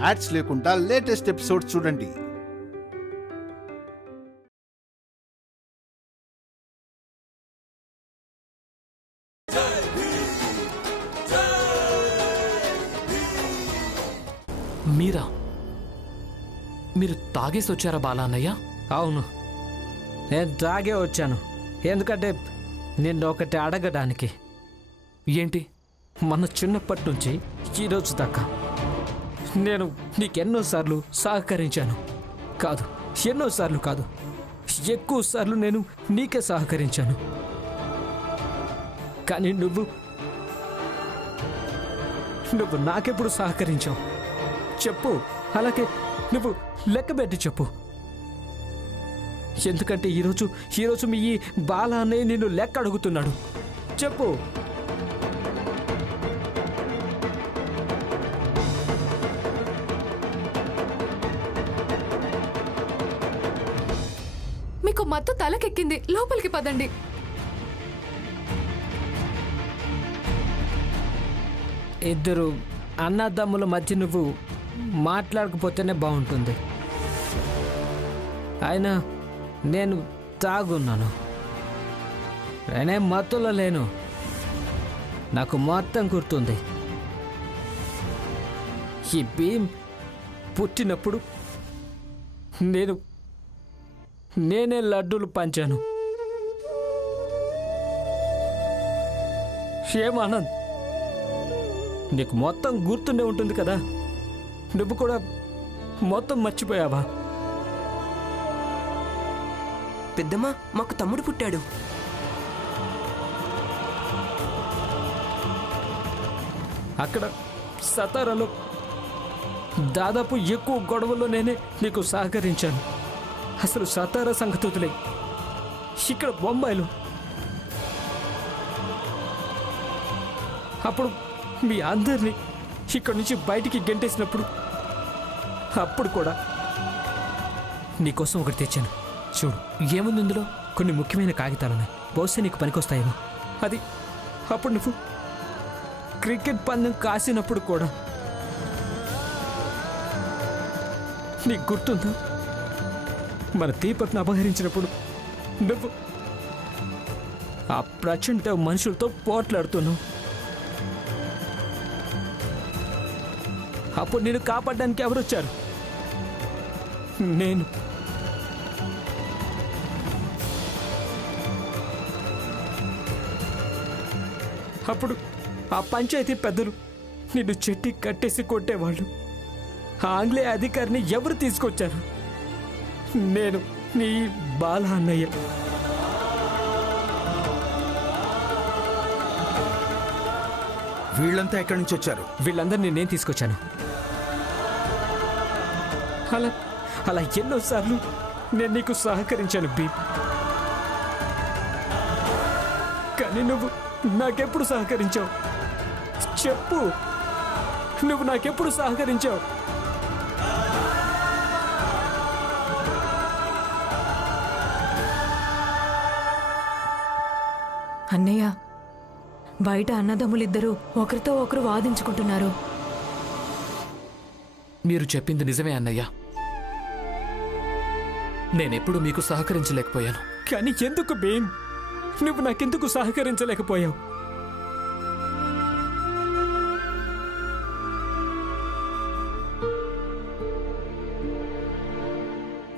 Ads లేకుండా latest episodes చూడండి. మీరు తాగేసి వచ్చారా బాలా అన్నయ్య? అవును, నేను తాగే వచ్చాను. ఎందుకంటే నిన్ను ఒకటి అడగడానికి. ఏంటి? మన చిన్నప్పటి నుంచి ఈరోజు దాకా నేను నీకెన్నోసార్లు సహకరించాను. ఎన్నోసార్లు కాదు, ఎక్కువ సార్లు నేను నీకే సహకరించాను. కానీ నువ్వు నాకెప్పుడు సహకరించావు చెప్పు. అలాగే నువ్వు లెక్కబెట్టి చెప్పు. ఎందుకంటే ఈరోజు మీ ఈ బాలా అన్నయ్య నిన్ను లెక్క అడుగుతున్నాడు. చెప్పు. మీకు మత్తు తలకెక్కింది, లోపలికి పదండి. ఇద్దరు అన్నదమ్ముల మధ్య నువ్వు మాట్లాడకపోతేనే బాగుంటుంది. అయినా నేను తాగున్నాను, నేనే మత్తులో లేను. నాకు మొత్తం గుర్తుంది. ఈ భీమ్ పుట్టినప్పుడు నేనే లడ్డూలు పంచాను. ఏమానంద్, నీకు మొత్తం గుర్తుండే ఉంటుంది కదా, నువ్వు కూడా మొత్తం మర్చిపోయావా? పెద్దమ్మా, మాకు తమ్ముడు పుట్టాడు. అక్కడ సతారాలో దాదాపు ఎక్కువ గొడవల్లో నేనే నీకు సహకరించాను. అసలు సతారా సంగతులే. ఇక్కడ బొంబాయిలో అప్పుడు మీ అందరినీ ఇక్కడి నుంచి బయటికి గెంటేసినప్పుడు అప్పుడు కూడా నీకోసం ఒకటి తెచ్చాను. చూడు, ఏముంది ఇందులో? కొన్ని ముఖ్యమైన కాగితాలున్నాయి, బహుశా నీకు పనికొస్తాయేమో. అది అప్పుడు నువ్వు క్రికెట్ పందెం కాసినప్పుడు కూడా. నీకు గుర్తుందా, మన దీపక్ను అపహరించినప్పుడు నువ్వు ఆ ప్రచండ మనుషులతో పోట్లాడుతున్నావు. అప్పుడు నేను కాపాడడానికి ఎవరొచ్చారు? నేను. అప్పుడు ఆ పంచాయతీ పెద్దలు నిన్ను చెట్టి కట్టేసి కొట్టేవాళ్ళు. ఆ ఆంగ్లేయ అధికారిని ఎవరు తీసుకొచ్చారు? నేను, నీ బాలా అన్నయ్య. వీళ్ళంతా ఎక్కడి నుంచి వచ్చారు? వీళ్ళందరినీ నేను తీసుకొచ్చాను. అలా ఎన్నోసార్లు నేను నీకు సహకరించాను భీమ్. కానీ నువ్వు నాకెప్పుడు సహకరించావు చెప్పు. నువ్వు నాకెప్పుడు సహకరించావు? అన్నయ్య, బయట అన్నదమ్ములిద్దరూ ఒకరితో ఒకరు వాదించుకుంటున్నారు. మీరు చెప్పింది నిజమే అన్నయ్య. నేనెప్పుడు మీకు సహకరించలేకపోయాను. కానీ ఎందుకు భీమ్, నువ్వు నాకెందుకు సహకరించలేకపోయావు?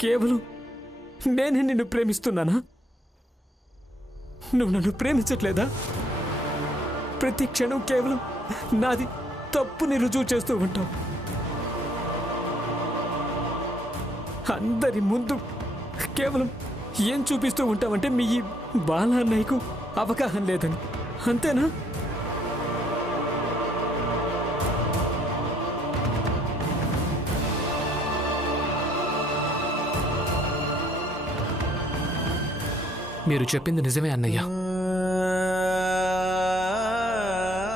కేవలం నేనే నిన్ను ప్రేమిస్తున్నానా? నువ్వు నన్ను ప్రేమించట్లేదా? ప్రతి క్షణం కేవలం నాది తప్పుని రుజువు చేస్తూ ఉంటావు. అందరి ముందు కేవలం ఏం చూపిస్తూ ఉంటావంటే మీ ఈ బాలా అన్నయ్యకు అవగాహన లేదని. అంతేనా? మీరు చెప్పింది నిజమే అన్నయ్య.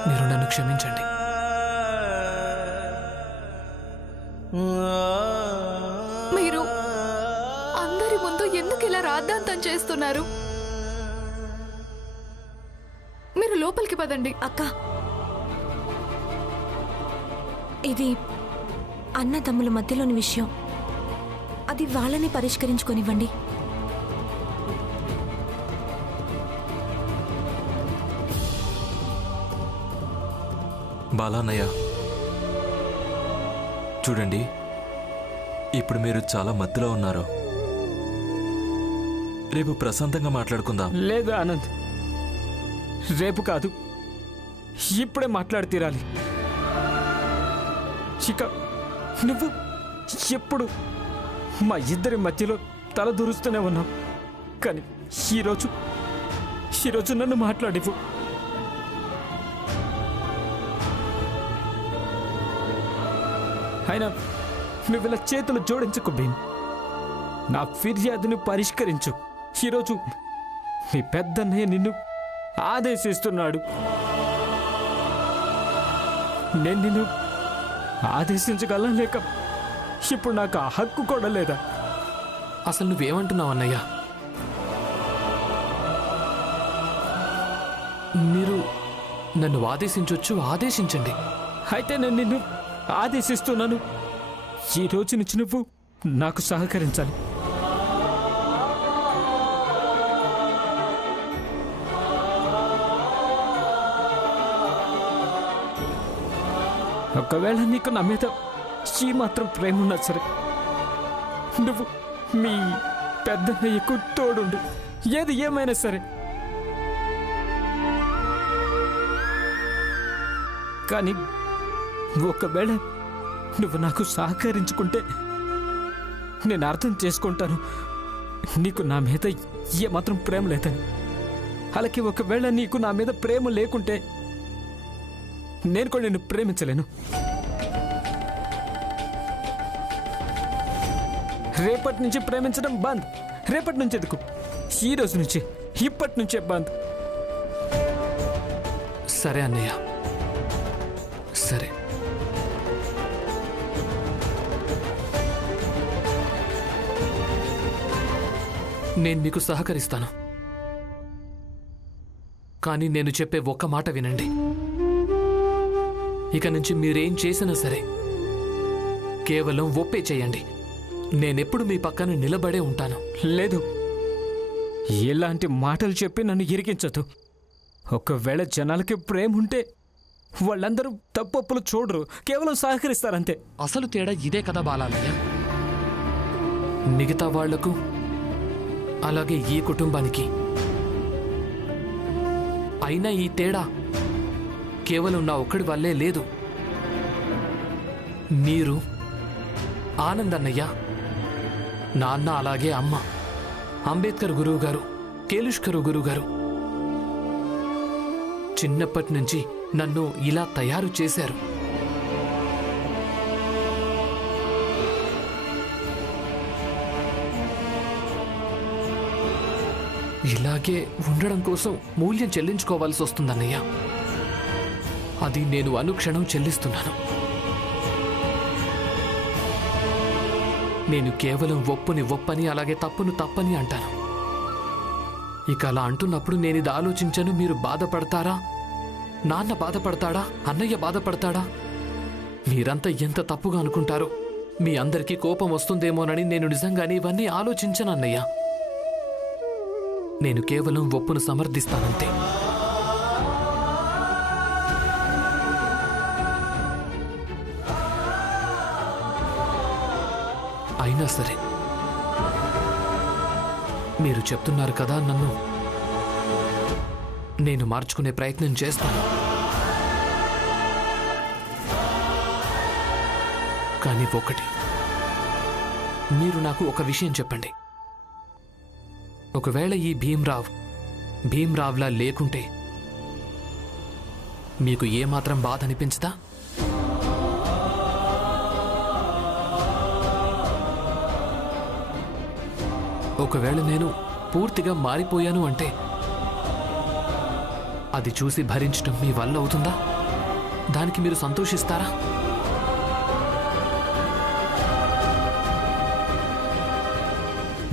మీరు నన్ను క్షమించండి. మీరు అందరి ముందు ఎందుకు ఇలా రాద్ధాంతం చేస్తున్నారు? మీరు లోపలికి పదండి. అక్క, ఇది అన్నదమ్ముల మధ్యలోని విషయం. అది వాళ్ళని పరిష్కరించుకొనివ్వండి. బాలాన్నయ్య, చూడండి, ఇప్పుడు మీరు చాలా మత్తులో ఉన్నారు. రేపు ప్రశాంతంగా మాట్లాడుకుందాం. లేదు ఆనంద్, రేపు కాదు, ఇప్పుడే మాట్లాడి తీరాలి. ఇక నువ్వు ఎప్పుడు మా ఇద్దరి మధ్యలో తల దూరుస్తూనే ఉన్నావు. కానీ ఈరోజు నన్ను మాట్లాడివు. అయినా నువ్వు ఇలా చేతులు జోడించుకు భీమ్. నా ఫిర్యాదును పరిష్కరించు. ఈరోజు మీ పెద్దన్నయ్య నిన్ను ఆదేశిస్తున్నాడు. నేను నిన్ను ఆదేశించగలనా, లేక ఇప్పుడు నాకు ఆ హక్కు కూడా లేదా? అసలు నువ్వేమంటున్నావు అన్నయ్య? మీరు నన్ను ఆదేశించొచ్చు, ఆదేశించండి. అయితే నేను నిన్ను ఆదేశిస్తున్నాను. ఈ రోజు నుంచి నువ్వు నాకు సహకరించాలి. ఒకవేళ నీకు నా మీద ఈ మాత్రం ప్రేమ ఉన్నా సరే, నువ్వు మీ పెద్దన్నయ్యకు తోడుండు. ఏది ఏమైనా సరే. కానీ ఒకవేళ నువ్వు నాకు సహకరించుకుంటే నేను అర్థం చేసుకుంటాను నీకు నా మీద ఏమాత్రం ప్రేమ లేదని. అలాగే ఒకవేళ నీకు నా మీద ప్రేమ లేకుంటే నేను కూడా నిన్ను ప్రేమించలేను. రేపటి నుంచి ప్రేమించడం బంద్. రేపటి నుంచి ఎందుకు, ఈ రోజు నుంచి, ఇప్పటి నుంచే బంద్. సరే అన్నయ్య, సరే. నేను మీకు సహకరిస్తాను. కానీ నేను చెప్పే ఒక్క మాట వినండి. ఇక నుంచి మీరేం చేసినా సరే కేవలం ఒప్పే చేయండి. నేనెప్పుడు మీ పక్కన నిలబడే ఉంటాను. లేదు, ఇలాంటి మాటలు చెప్పి నన్ను ఇరికించదు. ఒకవేళ జనాలకి ప్రేమ ఉంటే వాళ్ళందరూ తప్పొప్పులు చూడరు, కేవలం సహకరిస్తారంతే. అసలు తేడా ఇదే కదా బాలాలయ్య. మిగతా వాళ్లకు, అలాగే ఈ కుటుంబానికి. అయినా ఈ తేడా కేవలం నా ఒక్కడి వల్లే లేదు. మీరు, ఆనందన్నయ్య, నాన్న, అలాగే అమ్మ, అంబేద్కర్ గురువు గారు, కేలుష్కర్ గురువు గారు చిన్నప్పటి నుంచి నన్ను ఇలా తయారు చేశారు. ఇలాగే ఉండడం కోసం మూల్యం చెల్లించుకోవాల్సి వస్తుందన్నయ్య. అది నేను అనుక్షణం చెల్లిస్తున్నాను. నేను కేవలం ఒప్పుని ఒప్పని, అలాగే తప్పును తప్పని అంటాను. ఇక అలా అంటున్నప్పుడు నేను ఇది ఆలోచించను. మీరు బాధపడతారా, నాన్న బాధపడతాడా, అన్నయ్య బాధపడతాడా, మీరంతా ఎంత తప్పుగా అనుకుంటారో, మీ అందరికీ కోపం వస్తుందేమోనని నేను నిజంగానే ఇవన్నీ ఆలోచించను అన్నయ్య. నేను కేవలం ఒప్పును సమర్థిస్తానంతే. అయినా సరే మీరు చెప్తున్నారు కదా, నన్ను నేను మార్చుకునే ప్రయత్నం చేస్తాను. కానీ ఒకటి, మీరు నాకు ఒక విషయం చెప్పండి. ఒకవేళ ఈ భీమ్రావ్లా లేకుంటే మీకు ఏమాత్రం బాధ అనిపించదా? ఒకవేళ నేను పూర్తిగా మారిపోయాను అంటే అది చూసి భరించడం మీ వల్ల అవుతుందా? దానికి మీరు సంతోషిస్తారా?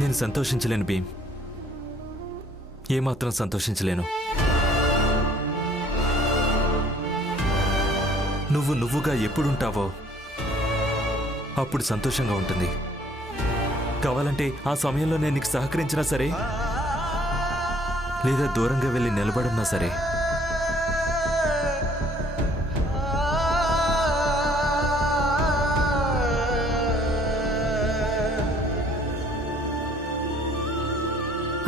నేను సంతోషించలేను భీమ్, ఏమాత్రం సంతోషించలేను. నువ్వుగా ఎప్పుడుంటావో అప్పుడు సంతోషంగా ఉంటుంది. కావాలంటే ఆ సమయంలో నేను నీకు సహకరించినా సరే, లేదా దూరంగా వెళ్ళి నిలబడున్నా సరే.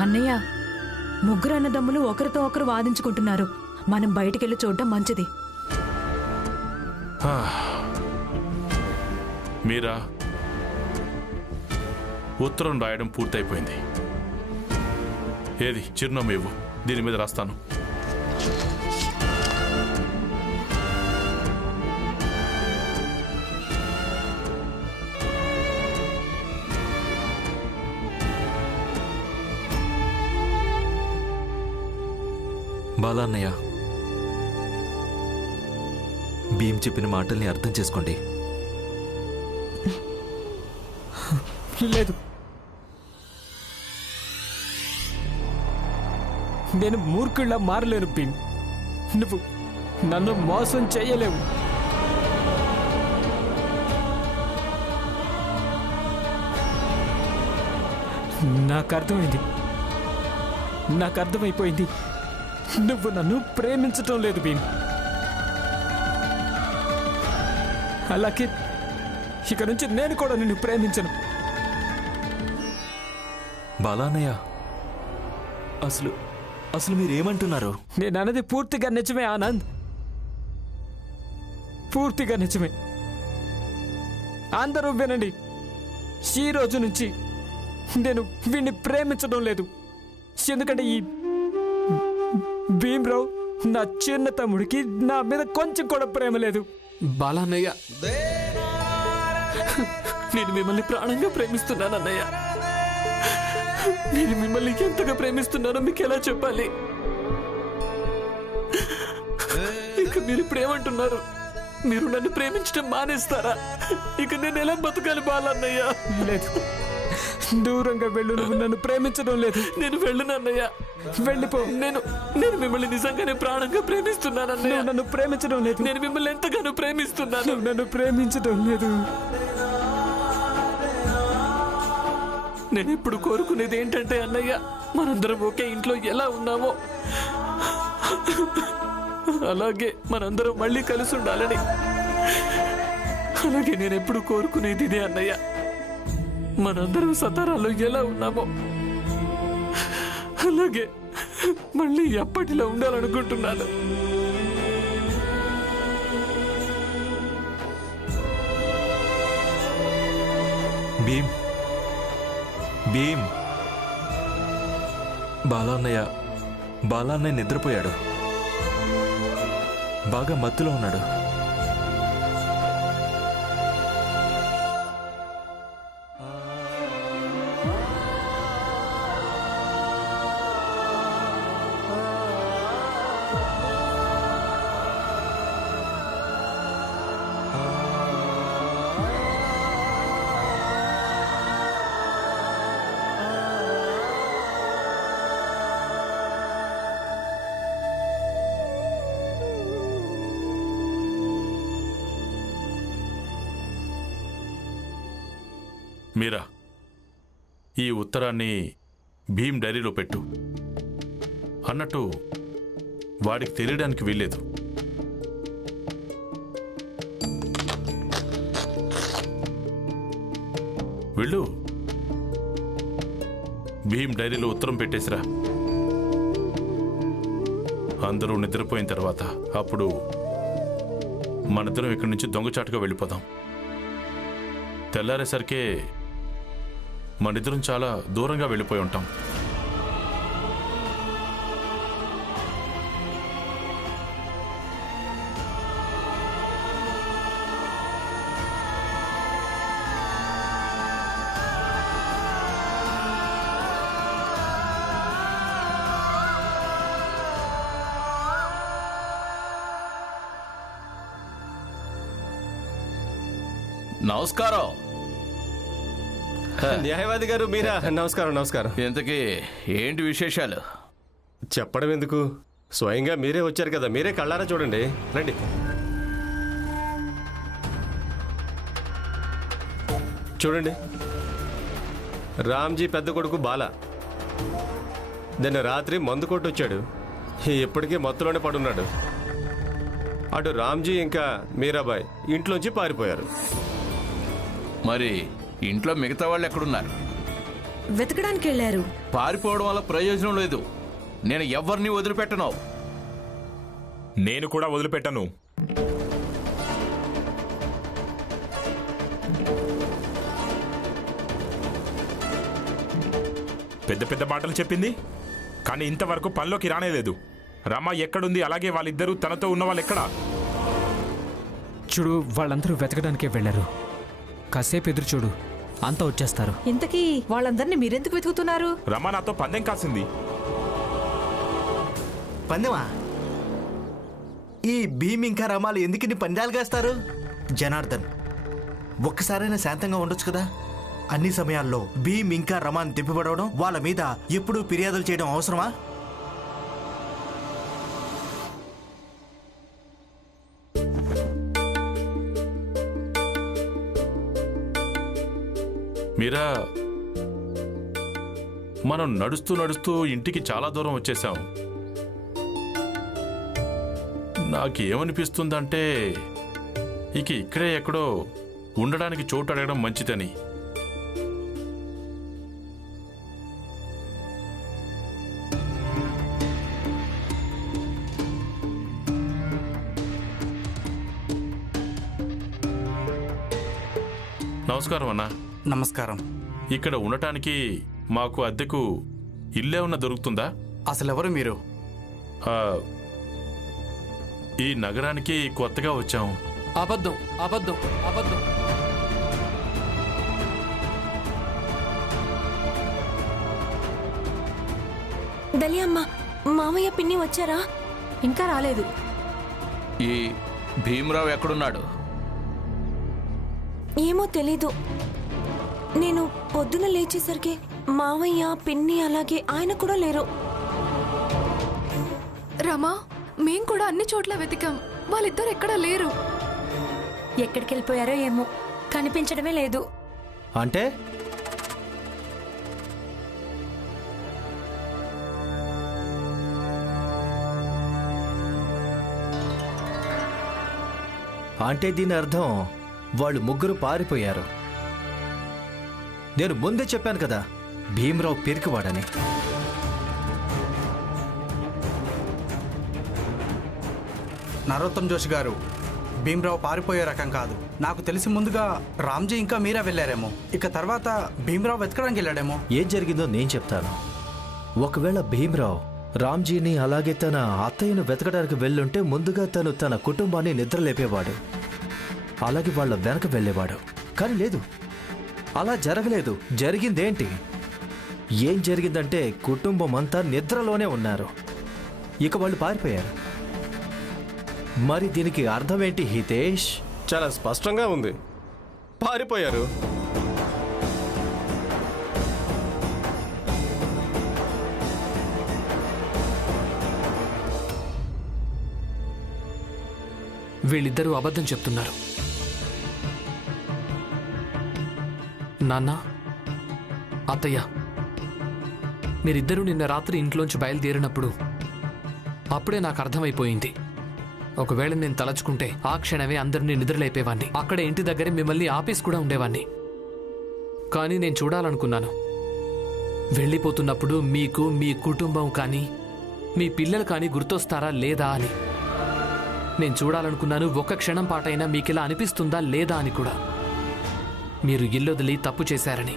అన్నయ్య, ముగ్గురు అన్నదమ్ములు ఒకరితో ఒకరు వాదించుకుంటున్నారు. మనం బయటికెళ్ళి చూడడం మంచిది. మీరా, ఉత్తరం రాయడం పూర్తయిపోయింది. ఏది చిరునామా ఇవ్వు, దీని మీద రాస్తాను. బాలాన్నయ్య, భీమ్ చెప్పిన మాటల్ని అర్థం చేసుకోండి. లేదు, నేను మూర్ఖుళ్ళ మారలేను భీమ్. నువ్వు నన్ను మోసం చేయలేవు. నాకు అర్థమైపోయింది. నువ్వు నన్ను ప్రేమించటం లేదు భీమ్. అలాగే ఇక నుంచి నేను కూడా నిన్ను ప్రేమించను. బాలాన్నయ్య, అసలు మీరేమంటున్నారు? నేను అన్నది పూర్తిగా నిజమే ఆనంద్, పూర్తిగా నిజమే. అందరూ వినండి, ఈ రోజు నుంచి నేను వీడిని ప్రేమించడం లేదు. ఎందుకంటే ఈ భీమ్రావు నా చిన్న తమ్ముడికి నా మీద కొంచెం కూడా ప్రేమ లేదు. బాలాన్నయ్య, నేను మిమ్మల్ని ప్రాణంగా ప్రేమిస్తున్నాను అన్నయ్య. నేను మిమ్మల్ని ఎంతగా ప్రేమిస్తున్నానో మీకు ఎలా చెప్పాలి? ఇక మీరు ఇప్పుడు ఏమంటున్నారు? మీరు నన్ను ప్రేమించడం మానేస్తారా? ఇక నేను ఎలా బతకాలి బాలన్నయ్య? లేదు, దూరంగా వెళ్ళు. నువ్వు నన్ను ప్రేమించడం లేదు. నేను వెళ్ళను అన్నయ్య, వెళ్ళిపో. నేను మిమ్మల్ని నిజంగానే ప్రాణంగా ప్రేమిస్తున్నాను అన్నయ్య. నువ్వు నన్ను ప్రేమించడం లేదు. నేను మిమ్మల్ని ఎంతగానో ప్రేమిస్తున్నాను. నువ్వు నన్ను ప్రేమించడం లేదు. నేను ఇప్పుడు కోరుకునేది ఏంటంటే అన్నయ్య, మనందరం ఒకే ఇంట్లో ఎలా ఉన్నామో అలాగే మనందరం మళ్ళీ కలిసి ఉండాలని. అలాగే నేను ఎప్పుడు కోరుకునేది ఇదే అన్నయ్య, మనందరం సతారాలో ఎలా ఉన్నామో అలాగే మళ్ళీ ఎప్పటిలా ఉండాలనుకుంటున్నాను. భీమ్, బాలాన్నయ్య నిద్రపోయాడు. బాగా మత్తులో ఉన్నాడు. మీరా, ఈ ఉత్తరాన్ని భీమ్ డైరీలో పెట్టు. అన్నట్టు వాడికి తెలియడానికి వీల్లేదు. వెళ్ళు, భీమ్ డైరీలో ఉత్తరం పెట్టేసిరా. అందరూ నిద్రపోయిన తర్వాత అప్పుడు మనిద్దరం ఇక్కడి నుంచి దొంగచాటుగా వెళ్ళిపోదాం. తెల్లారేసరికే మనిద్దరం చాలా దూరంగా వెళ్ళిపోయి ఉంటాం. నమస్కారం. న్యాయవాది గారు మీరా? నమస్కారం. నమస్కారం. ఇంతకీ ఏంటి విశేషాలు? చెప్పడం ఎందుకు, స్వయంగా మీరే వచ్చారు కదా, మీరే కళ్ళారా చూడండి. రండి. చూడండి, రామ్జీ పెద్ద కొడుకు బాల నిన్న రాత్రి మందు కొట్టొచ్చాడు. ఇప్పటికే మత్తులోనే పడున్నాడు. అటు రామ్జీ ఇంకా మీరాబాయ్ ఇంట్లోంచి పారిపోయారు. మరి ఇంట్లో మిగతా వాళ్ళు ఎక్కడున్నారు? వెతకడానికి వెళ్ళారు. పారిపోవడం వల్ల ప్రయోజనం లేదు. నేను ఎవరిని వదిలిపెట్టను. నేను కూడా వదిలిపెట్టను. పెద్ద పెద్ద మాటలు చెప్పింది, కానీ ఇంతవరకు పనిలోకి రానేలేదు. రమ ఎక్కడుంది? అలాగే వాళ్ళిద్దరూ తనతో ఉన్న వాళ్ళు ఎక్కడా? చూడు, వాళ్ళందరూ వెతకడానికే వెళ్ళారు. కాసేపు ఎదురు చూడు, అంతా వచ్చేస్తారు. ఇంతకీ వాళ్ళందరినీ మీరెందుకు వెతుకుతున్నారు? రమ నాతో పందెం కాసింది. పందెమా? ఈ భీమ్ ఇంకా రమాలు ఎందుకని పందాలు కాస్తారు? జనార్దన్, ఒక్కసారైనా శాంతంగా ఉండొచ్చు కదా. అన్ని సమయాల్లో భీమ్ ఇంకా రమాన్ తిప్పిపడవడం, వాళ్ళ మీద ఎప్పుడూ ఫిర్యాదులు చేయడం అవసరమా? మీరా, మనం నడుస్తూ నడుస్తూ ఇంటికి చాలా దూరం వచ్చేసాం. నాకేమనిపిస్తుందంటే ఇక ఇక్కడే ఎక్కడో ఉండడానికి చోటు అడగడం మంచిదని. నమస్కారం అన్నా. నమస్కారం. ఇక్కడ ఉండటానికి మాకు అద్దెకు ఇల్లే ఉన్న దొరుకుతుందా? అసలెవరు మీరు? ఈ నగరానికి కొత్తగా వచ్చాం. అబద్ధం, అబద్ధం, అబద్ధం. దలియమ్మ, మామయ్య పిన్ని వచ్చారా? ఇంకా రాలేదు. ఈ భీమరావు ఎక్కడున్నాడు? ఏమో తెలీదు. నేను పొద్దున లేచేసరికి మామయ్య పిన్ని అలాగే ఆయన కూడా లేరు. రమా, మేం కూడా అన్ని చోట్ల వెతికాం. వాళ్ళిద్దరు ఎక్కడా లేరు. ఎక్కడికి వెళ్ళిపోయారో ఏమో, కనిపించడమే లేదు. అంటే దీని అర్థం వాళ్ళు ముగ్గురు పారిపోయారు. నేను ముందే చెప్పాను కదా, భీమరావు పిరికివాడని. నరోత్తమ్ జోషి గారు, భీమరావు పారిపోయే రకం కాదు. నాకు తెలిసి ముందుగా రామ్జీ ఇంకా మీరా వెళ్ళారేమో. ఇక తర్వాత భీమరావు వెతకడానికి వెళ్ళాడేమో. ఏం జరిగిందో నేను చెప్తాను. ఒకవేళ భీమరావు రామ్జీని అలాగే తన అత్తయ్యను వెతకడానికి వెళ్ళుంటే ముందుగా తను తన కుటుంబాన్ని నిద్రలేపేవాడు, అలాగే వాళ్ళ వెనక వెళ్ళేవాడు. కానీ లేదు, అలా జరగలేదు. జరిగిందేంటి? ఏం జరిగిందంటే కుటుంబం అంతా నిద్రలోనే ఉన్నారు, ఇక వాళ్ళు పారిపోయారు. మరి దీనికి అర్థమేంటి హితేష్? చాలా స్పష్టంగా ఉంది, పారిపోయారు. వీళ్ళిద్దరూ అబద్ధం చెప్తున్నారు. నాన్న, అత్తయ్య, మీరిద్దరూ నిన్న రాత్రి ఇంట్లోంచి బయలుదేరినప్పుడు అప్పుడే నాకు అర్థమైపోయింది. ఒకవేళ నేను తలచుకుంటే ఆ క్షణమే అందరినీ నిద్రలేపేవాణ్ణి. అక్కడే ఇంటి దగ్గరే మిమ్మల్ని ఆఫీస్ కూడా ఉండేవాణ్ణి. కానీ నేను చూడాలనుకున్నాను, వెళ్ళిపోతున్నప్పుడు మీకు మీ కుటుంబం కానీ మీ పిల్లలు కానీ గుర్తొస్తారా లేదా అని. నేను చూడాలనుకున్నాను, ఒక్క క్షణం పాటైనా మీకిలా అనిపిస్తుందా లేదా అని కూడా. మీరు ఇల్లొదిలి తప్పు చేశారని.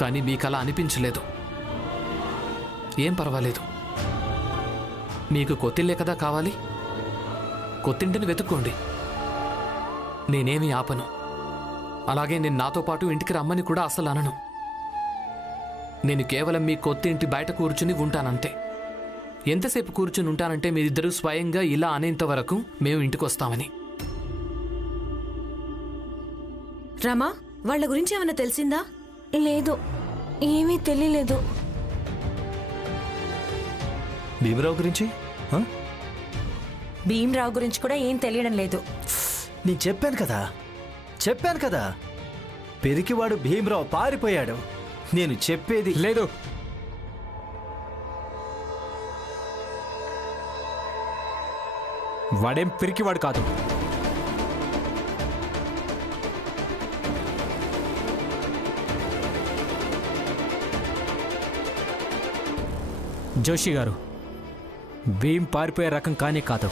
కానీ మీకలా అనిపించలేదు. ఏం పర్వాలేదు, మీకు కొత్తిల్లే కదా కావాలి, కొత్తింటిని వెతుక్కోండి. నేనేమి ఆపను. అలాగే నేను నాతో పాటు ఇంటికి రమ్మని కూడా అసలు అనను. నేను కేవలం మీ కొత్తింటి బయట కూర్చుని ఉంటానంతే. ఎంతసేపు కూర్చుని ఉంటానంటే మీరిద్దరూ స్వయంగా ఇలా అనేంత వరకు మేము ఇంటికొస్తామని. రమా, వాళ్ళ గురించి ఏమైనా తెలిసిందా? లేదు, ఏమీ తెలియలేదు. భీమరావు గురించి? భీమరావు గురించి కూడా ఏం తెలియడం లేదు. నేను చెప్పాను కదా, పెరికివాడు భీమరావు పారిపోయాడు. నేను చెప్పేది లేదు, వాడేం పిరికివాడు కాదు. జోషి గారు, భీమ్ పారిపోయే రకం కానే కాదు.